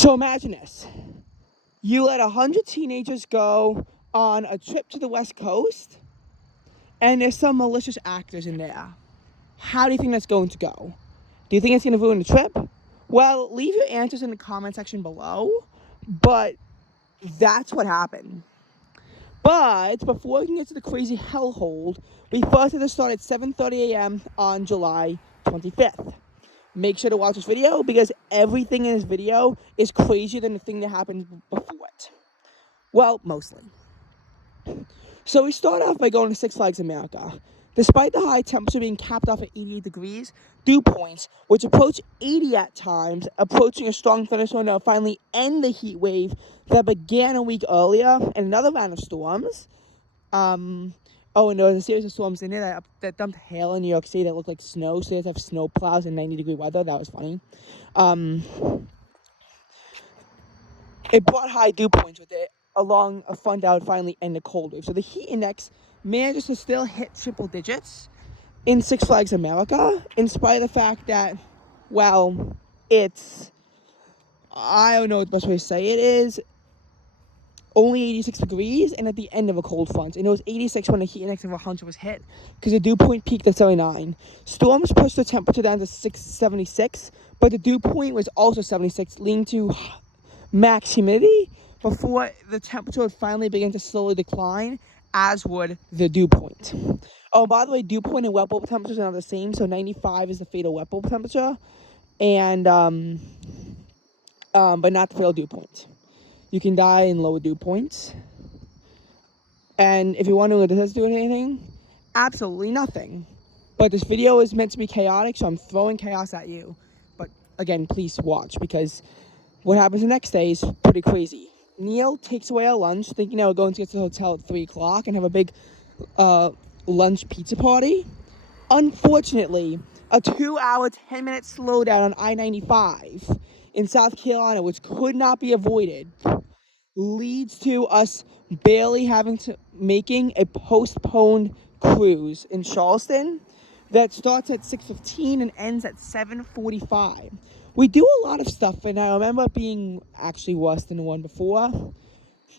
So imagine this. You let 100 teenagers go on a trip to the West Coast, and there's some malicious actors in there. How do you think that's going to go? Do you think it's going to ruin the trip? Well, leave your answers in the comment section below, but that's what happened. But before we can get to the crazy hellhole, we first have to start at 7:30 a.m. on July 25th. Make sure to watch this video because everything in this video is crazier than the thing that happened before it. Well, mostly. So we start off by going to Six Flags America. Despite the high temperature being capped off at 88 degrees, dew points, which approach 80 at times, approaching a strong thunderstorm that will finally end the heat wave that began a week earlier, and another round of storms. And there was a series of storms in there that dumped hail in New York City that looked like snow, so they had to have snow plows in 90-degree weather. That was funny. It brought high dew points with it along a front that would finally end the cold wave. So the heat index manages to still hit triple digits in Six Flags America, in spite of the fact that, well, it's, I don't know what the best way to say it is, only 86 degrees and at the end of a cold front. And it was 86 when the heat index of 100 was hit because the dew point peaked at 79. Storms pushed the temperature down to 76, but the dew point was also 76, leading to max humidity before the temperature would finally begin to slowly decline, as would the dew point. Oh, by the way, dew point and wet bulb temperatures are not the same, so 95 is the fatal wet bulb temperature, and but not the fatal dew point. You can die in lower dew points. And if you're wondering what this has to do with anything, absolutely nothing. But this video is meant to be chaotic, so I'm throwing chaos at you. But again, please watch, because what happens the next day is pretty crazy. Neil takes away our lunch, thinking that we're going to get to the hotel at 3 o'clock and have a big lunch pizza party. Unfortunately, a 2-hour, 10-minute slowdown on I-95 in South Carolina, which could not be avoided, leads to us barely making a postponed cruise in Charleston that starts at 6:15 and ends at 7:45. We do a lot of stuff, and I remember it being actually worse than the one before.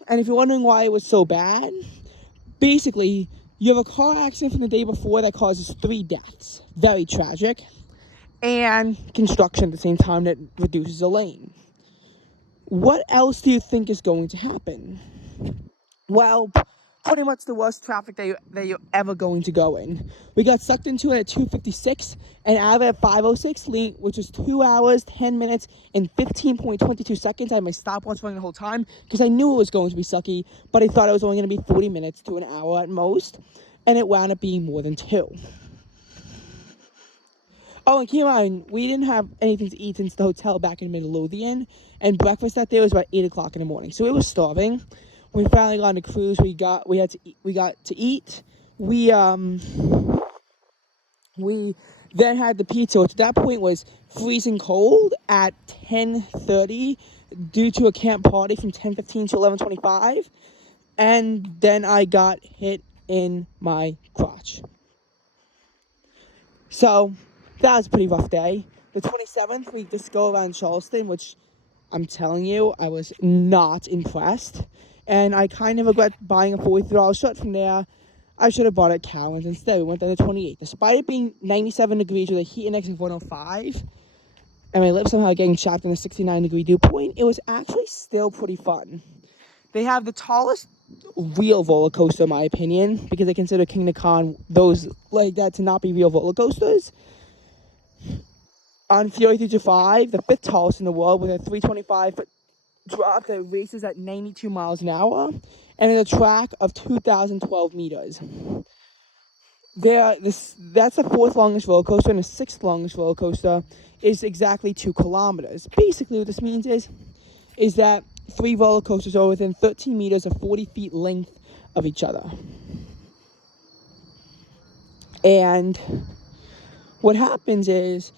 And if you're wondering why it was so bad, basically, you have a car accident from the day before that causes 3 deaths. Very tragic. And construction at the same time that reduces a lane. What else do you think is going to happen? Well, pretty much the worst traffic that you're ever going to go in. We got sucked into it at 2:56 and out of it at 5:06, which was 2 hours, 10 minutes, and 15.22 seconds. I had my stopwatch running the whole time because I knew it was going to be sucky, but I thought it was only going to be 40 minutes to an hour at most, and it wound up being more than 2. Oh, and keep in mind, we didn't have anything to eat since the hotel back in Midlothian, and breakfast that day was about 8 o'clock in the morning, so it was starving. When we finally got on the cruise, we got to eat. We then had the pizza, which at that point was freezing cold at 10:30 due to a camp party from 10:15 to 11:25, and then I got hit in my crotch. So that was a pretty rough day. The 27th, we just go around Charleston, which I'm telling you, I was not impressed. And I kind of regret buying a $43 shirt from there. I should have bought it at Cowan's instead. We went down to 28. Despite it being 97 degrees with a heat index of 105, and my lips somehow getting chapped in a 69-degree dew point, it was actually still pretty fun. They have the tallest real roller coaster, in my opinion, because they consider King of the Con those like that to not be real roller coasters. On Fury 325, the 5th tallest in the world, with a 325-foot drop that races at 92 miles an hour, and a track of 2,012 meters. That's the 4th longest roller coaster, and the 6th longest roller coaster is exactly 2 kilometers. Basically, what this means is that 3 roller coasters are within 13 meters of 40 feet length of each other. And what happens is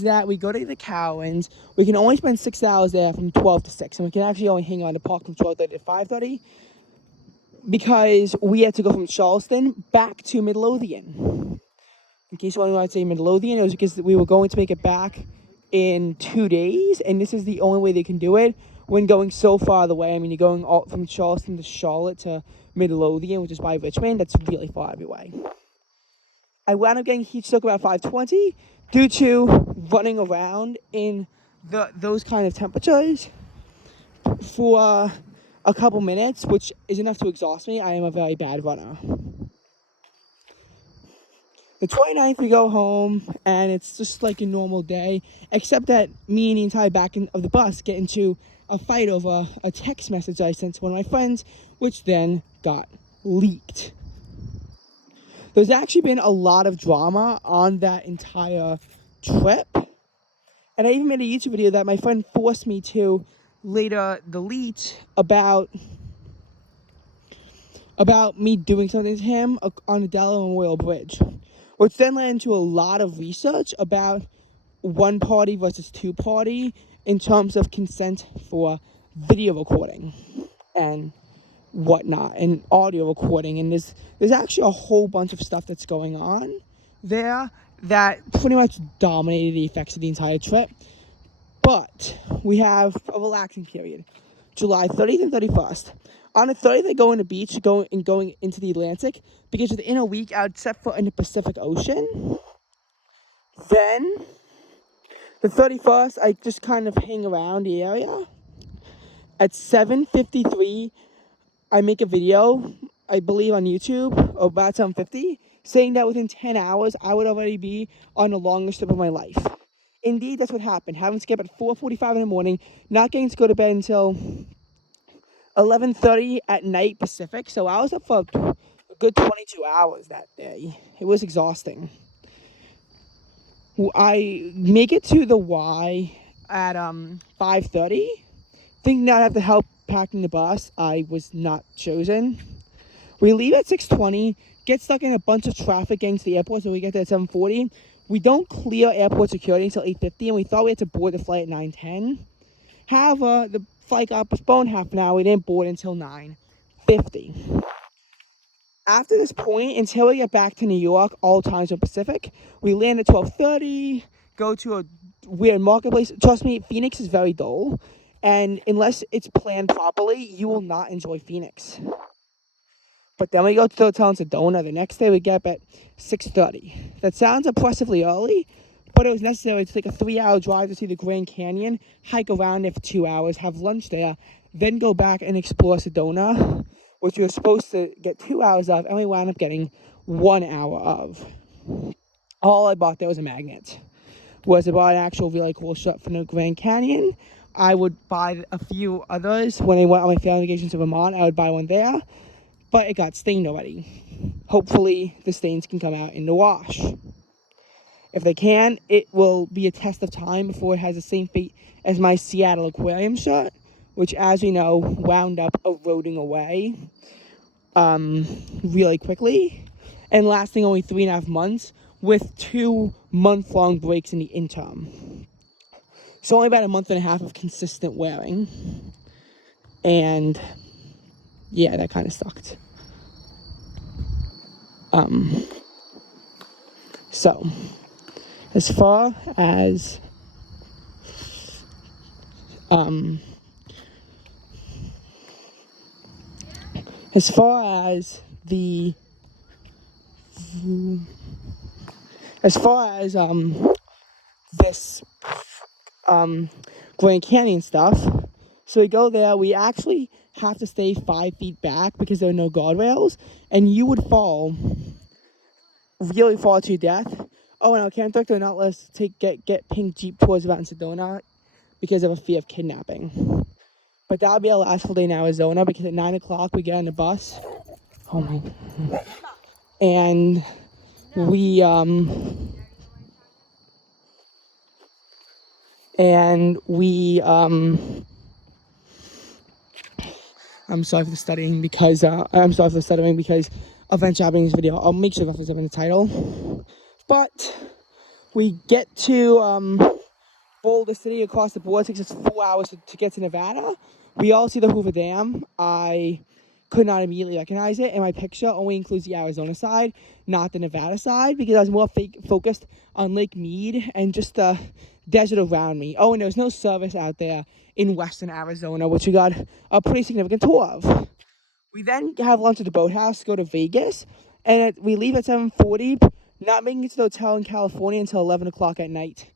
that we go to the Cowans. We can only spend 6 hours there from 12 to 6, and we can actually only hang on to park from 12:30 to 5:30 because we had to go from Charleston back to Midlothian. In case you want to say Midlothian, it was because we were going to make it back in 2 days, and this is the only way they can do it when going so far away. I mean, you're going all from Charleston to Charlotte to Midlothian, which is by Richmond. That's really far every way. I wound up getting heat stroke about 5:20 due to running around in those kind of temperatures for a couple minutes, which is enough to exhaust me. I am a very bad runner. The 29th, we go home, and it's just like a normal day, except that me and the entire back of the bus get into a fight over a text message I sent to one of my friends, which then got leaked. There's actually been a lot of drama on that entire trip, and I even made a YouTube video that my friend forced me to later delete about me doing something to him on the Delaware Memorial Bridge, which then led into a lot of research about one party versus two party in terms of consent for video recording and whatnot, and audio recording. And there's actually a whole bunch of stuff that's going on there that pretty much dominated the effects of the entire trip. But we have a relaxing period, July 30th and 31st. On the 30th, I go on the beach, going into the Atlantic, because within a week, I would set foot in the Pacific Ocean. Then, the 31st, I just kind of hang around the area. At 7:53, I make a video, I believe on YouTube, about 7:50, saying that within 10 hours, I would already be on the longest trip of my life. Indeed, that's what happened. Having to get up at 4:45 in the morning, not getting to go to bed until 11:30 at night Pacific. So I was up for a good 22 hours that day. It was exhausting. I make it to the Y at 5:30. Thinking that I'd have to help packing the bus. I was not chosen. We leave at 6:20, get stuck in a bunch of traffic getting to the airport, so we get there at 7:40. We don't clear airport security until 8:50, and we thought we had to board the flight at 9:10. However, the flight got postponed half an hour. We didn't board until 9:50. After this point, until we get back to New York, all times are Pacific, we land at 12:30, go to a weird marketplace. Trust me, Phoenix is very dull, and unless it's planned properly, you will not enjoy Phoenix. But then we go to the hotel in Sedona. The next day we get up at 6:30. That sounds oppressively early, but it was necessary to take a 3-hour drive to see the Grand Canyon, hike around there for 2 hours, have lunch there, then go back and explore Sedona, which we were supposed to get 2 hours of, and we wound up getting 1 hour of. All I bought there was a magnet. Was about an actual really cool shot from the Grand Canyon. I would buy a few others when I went on my family vacation to Vermont. I would buy one there, but it got stained already. Hopefully, the stains can come out in the wash. If they can, it will be a test of time before it has the same fate as my Seattle aquarium shot, which, as we know, wound up eroding away really quickly and lasting only 3.5 months with 2-month-long breaks in the interim. So only about a month and a half of consistent wearing. And yeah, that kind of sucked. So as far as this Grand Canyon stuff, so we go there. We actually have to stay 5 feet back because there are no guardrails, and you would really fall to your death. Oh, and our camp director would not let us get pink Jeep tours about in Sedona because of a fear of kidnapping. But that would be our last full day in Arizona, because at 9 o'clock we get on the bus. Oh my. And we I'm sorry for the stuttering because eventually having this video. I'll make sure that's in the title. But we get to Boulder City across the board. It takes us 4 hours to get to Nevada. We all see the Hoover Dam. I could not immediately recognize it, and my picture only includes the Arizona side, not the Nevada side, because I was more focused on Lake Mead and just the desert around me. Oh, and there was no service out there in western Arizona, which we got a pretty significant tour of. We then have lunch at the boathouse, go to Vegas, and we leave at 7:40, not making it to the hotel in California until 11 o'clock at night.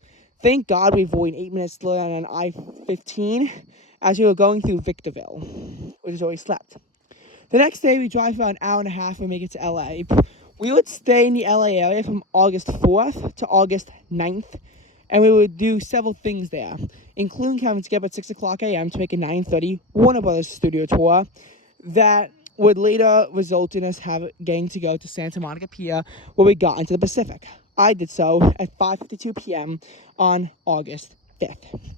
Thank God we avoided 8 minutes delay on I-15 as we were going through Victorville, which is where we slept. The next day, we drive about an hour and a half and make it to LA. We would stay in the LA area from August 4th to August 9th, and we would do several things there, including coming together at 6 o'clock a.m. to make a 9:30 Warner Brothers studio tour that would later result in us getting to go to Santa Monica Pier, where we got into the Pacific. I did so at 5:52 p.m. on August 5th.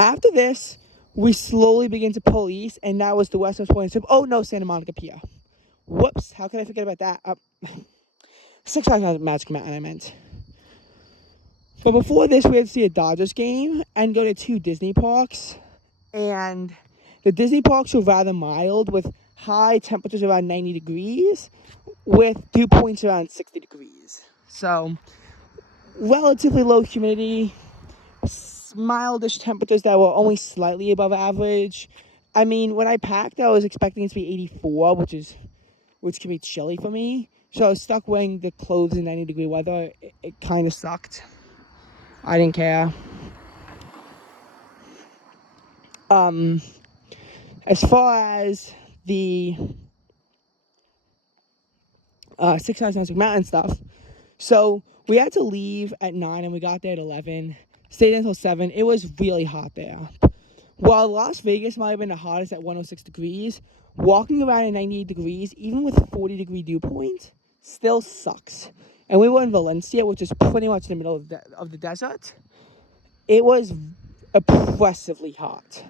After this, we slowly began to pull east, and that was the West Coast point. Oh no, Santa Monica Pier. Whoops, how could I forget about that? Six Flags Magic Mountain, I meant. But before this, we had to see a Dodgers game and go to 2 Disney parks. And the Disney parks were rather mild, with high temperatures around 90 degrees, with dew points around 60 degrees. So, relatively low humidity, mildish temperatures that were only slightly above average. I mean, when I packed, I was expecting it to be 84, which can be chilly for me. So I was stuck wearing the clothes in 90-degree weather. It kind of sucked. I didn't care. As far as the Six Flags Magic Mountain stuff, so we had to leave at 9 and we got there at 11. Stayed until 7. It was really hot there. While Las Vegas might have been the hottest at 106 degrees, walking around at 98 degrees, even with 40-degree dew points, still sucks. And we were in Valencia, which is pretty much in the middle of the desert. It was oppressively hot.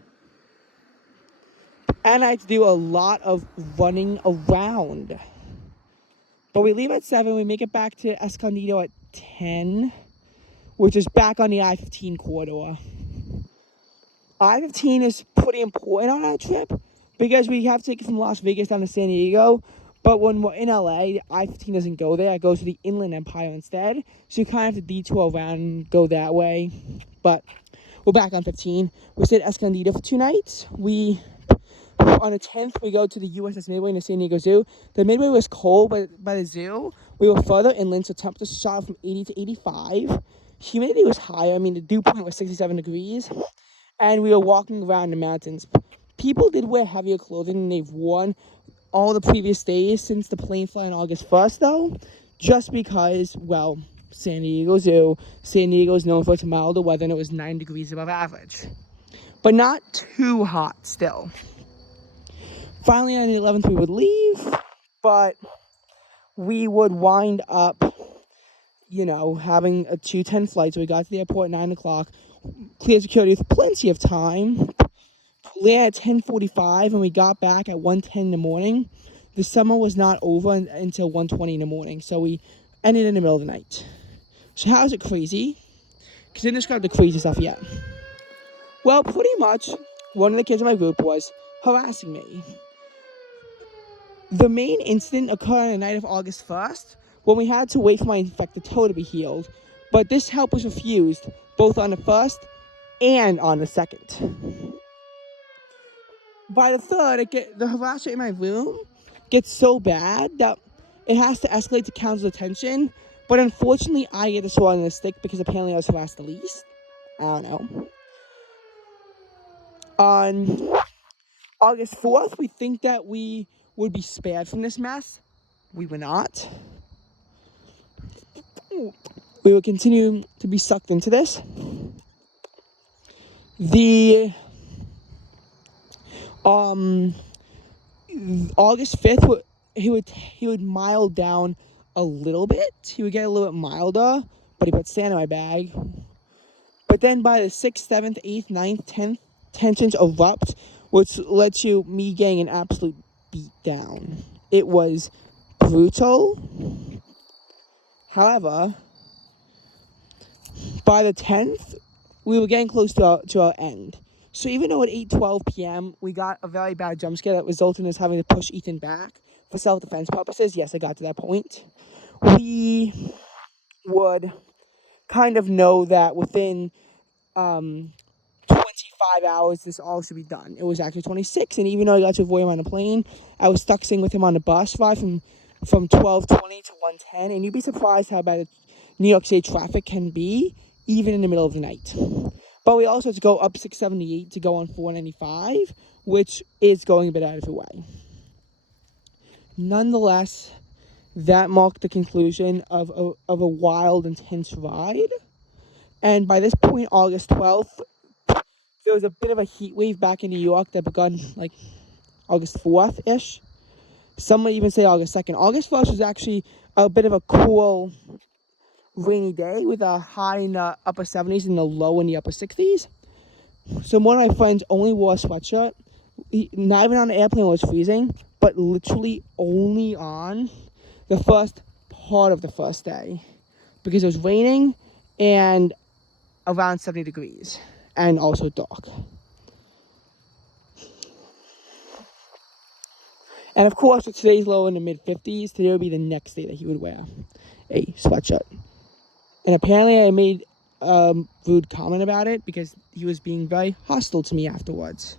And I had to do a lot of running around. But we leave at 7. We make it back to Escondido at 10, which is back on the I-15 corridor. I-15 is pretty important on our trip because we have to take it from Las Vegas down to San Diego. But when we're in LA, the I-15 doesn't go there. It goes to the Inland Empire instead. So you kind of have to detour around and go that way. But we're back on 15. We stayed at Escondido for 2 nights. On the 10th, we go to the USS Midway in the San Diego Zoo. The Midway was cold, but by the zoo, we were further inland, so temperatures shot from 80 to 85. Humidity was higher. I mean, the dew point was 67 degrees. And we were walking around the mountains. People did wear heavier clothing than they've worn all the previous days since the plane flight on August 1st, though, just because, well, San Diego Zoo, San Diego is known for its milder weather, and it was 9 degrees above average. But not too hot still. Finally, on the 11th, we would leave, but we would wind up, having a 2:10 flight. So we got to the airport at 9 o'clock, cleared security with plenty of time, landed at 10:45, and we got back at 1:10 in the morning. The summer was not over until 1:20 in the morning, so we ended in the middle of the night. So how is it crazy? Because I didn't describe the crazy stuff yet. Well, pretty much, one of the kids in my group was harassing me. The main incident occurred on the night of August 1st, when we had to wait for my infected toe to be healed, but this help was refused, both on the 1st and on the 2nd. By the 3rd, the harassment in my room gets so bad that it has to escalate to council attention, but unfortunately I get the sword on the stick because apparently I was harassed the least. I don't know. On August 4th, we think that we would be spared from this mess. We were not. We will continue to be sucked into this. The August 5th, he would mild down a little bit. He would get a little bit milder, but he put sand in my bag. But then by the 6th, 7th, 8th, 9th, 10th, tensions erupt, which led to me getting an absolute beat down. It was brutal. However, by the 10th, we were getting close to our end. So even though at 8:12 p.m. we got a very bad jump scare that resulted in us having to push Ethan back for self-defense purposes, yes, I got to that point, we would kind of know that within 25 hours this all should be done. It was actually 26, and even though I got to avoid him on the plane, I was stuck sitting with him on the bus ride from 12:20 to 1:10, and you'd be surprised how bad New York State traffic can be, even in the middle of the night. But we also had to go up 678 to go on 495, which is going a bit out of the way. Nonetheless, that marked the conclusion of a wild, intense ride. And by this point, August 12th, there was a bit of a heat wave back in New York that begun like August 4th-ish. Some might even say August 2nd. August 1st was actually a bit of a cool, rainy day with a high in the upper 70s and a low in the upper 60s. So one of my friends only wore a sweatshirt. Not even on the airplane was freezing, but literally only on the first part of the first day, because it was raining and around 70 degrees and also dark. And of course, with today's low in the mid-50s, today would be the next day that he would wear a sweatshirt. And apparently I made a rude comment about it because he was being very hostile to me afterwards.